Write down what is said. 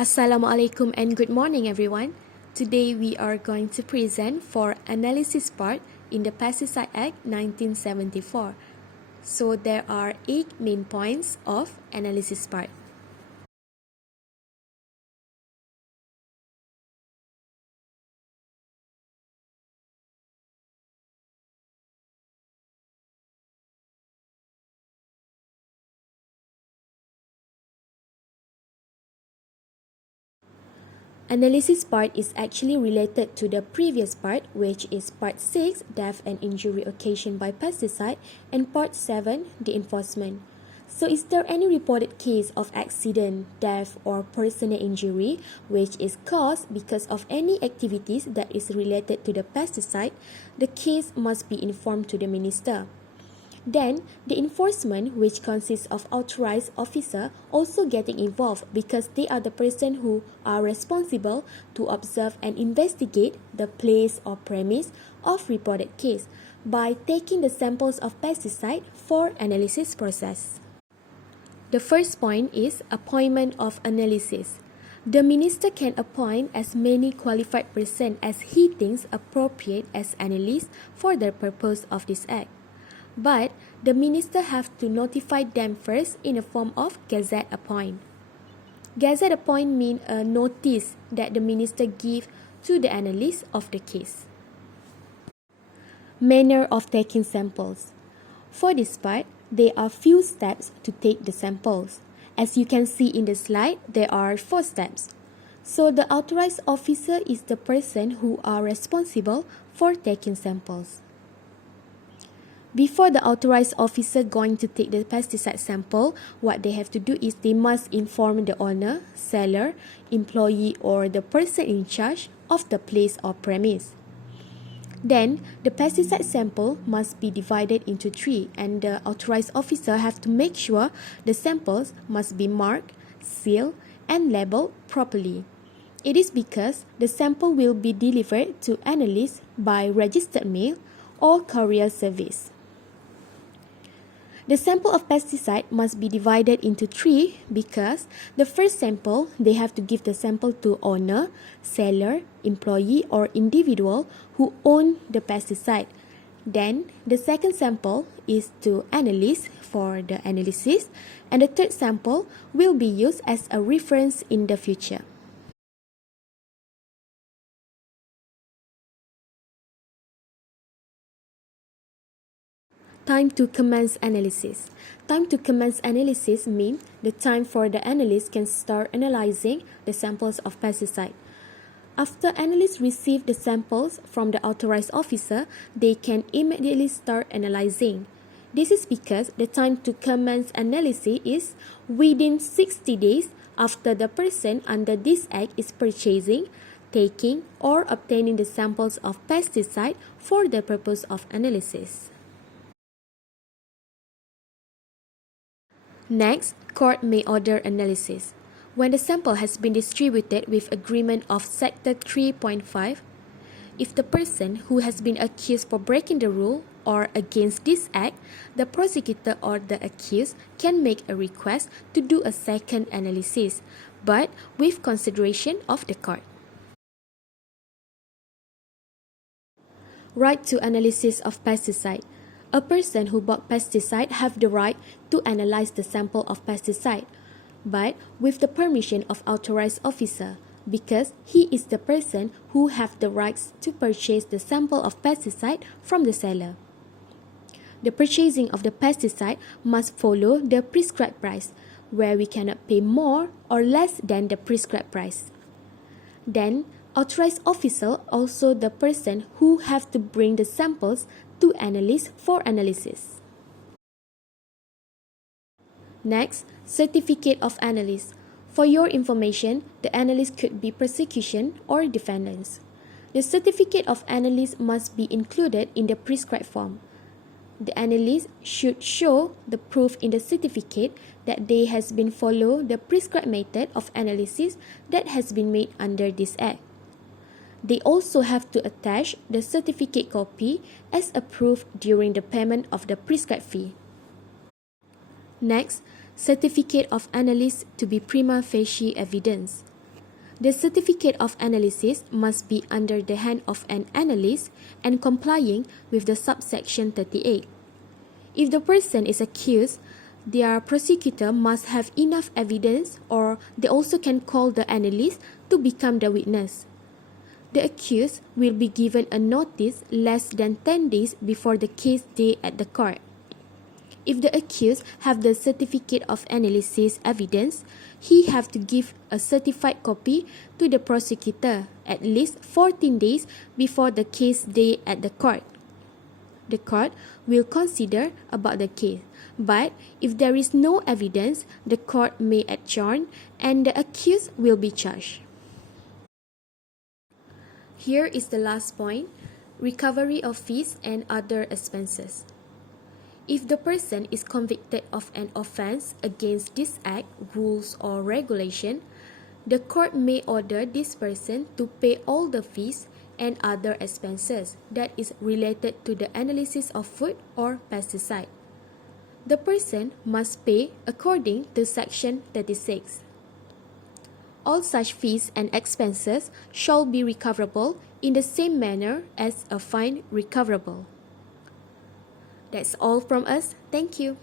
Assalamualaikum and good morning everyone. Today we are going to present for analysis part in the Pesticide Act 1974. So there are 8 main points of analysis part. Analysis part is actually related to the previous part, which is part 6, death and injury occasioned by pesticide, and part 7, the enforcement. So is there any reported case of accident, death or personal injury which is caused because of any activities that is related to the pesticide? The case must be informed to the minister. Then, the enforcement, which consists of authorized officer, also getting involved because they are the person who are responsible to observe and investigate the place or premise of reported case by taking the samples of pesticide for analysis process. The first point is appointment of analysis. The minister can appoint as many qualified persons as he thinks appropriate as analysts for the purpose of this act. But the minister have to notify them first in a form of Gazette Appoint. Gazette Appoint means a notice that the minister give to the analyst of the case. Manner of taking samples. For this part, there are few steps to take the samples. As you can see in the slide, there are 4 steps. So the authorized officer is the person who are responsible for taking samples. Before the authorized officer going to take the pesticide sample, what they have to do is they must inform the owner, seller, employee or the person in charge of the place or premise. Then, the pesticide sample must be divided into 3 and the authorized officer have to make sure the samples must be marked, sealed and labeled properly. It is because the sample will be delivered to analysts by registered mail or courier service. The sample of pesticide must be divided into 3 because the first sample, they have to give the sample to owner, seller, employee or individual who own the pesticide. Then, the second sample is to analyst for the analysis and the third sample will be used as a reference in the future. Time to commence analysis. Time to commence analysis means the time for the analyst can start analyzing the samples of pesticide. After analysts receive the samples from the authorized officer, they can immediately start analyzing. This is because the time to commence analysis is within 60 days after the person under this act is purchasing, taking or obtaining the samples of pesticide for the purpose of analysis. Next, court may order analysis. When the sample has been distributed with agreement of Sector 3.5, if the person who has been accused for breaking the rule or against this act, the prosecutor or the accused can make a request to do a second analysis, but with consideration of the court. Right to analysis of pesticide. A person who bought pesticide have the right to analyze the sample of pesticide, but with the permission of authorized officer, because he is the person who have the rights to purchase the sample of pesticide from the seller. The purchasing of the pesticide must follow the prescribed price, where we cannot pay more or less than the prescribed price. Then, authorized officer also the person who have to bring the samples to analyst for analysis. Next, certificate of analyst. For your information, the analyst could be prosecution or defendants. The certificate of analyst must be included in the prescribed form. The analyst should show the proof in the certificate that they has been follow the prescribed method of analysis that has been made under this act. They also have to attach the certificate copy as a proof during the payment of the prescribed fee. Next, certificate of analyst to be prima facie evidence. The certificate of analysis must be under the hand of an analyst and complying with the subsection 38. If the person is accused, their prosecutor must have enough evidence, or they also can call the analyst to become the witness. The accused will be given a notice less than 10 days before the case day at the court. If the accused have the certificate of analysis evidence, he have to give a certified copy to the prosecutor at least 14 days before the case day at the court. The court will consider about the case, but if there is no evidence, the court may adjourn and the accused will be charged. Here is the last point: recovery of fees and other expenses. If the person is convicted of an offence against this act, rules, or regulation, the court may order this person to pay all the fees and other expenses that is related to the analysis of food or pesticide. The person must pay according to Section 36. All such fees and expenses shall be recoverable in the same manner as a fine recoverable. That's all from us. Thank you.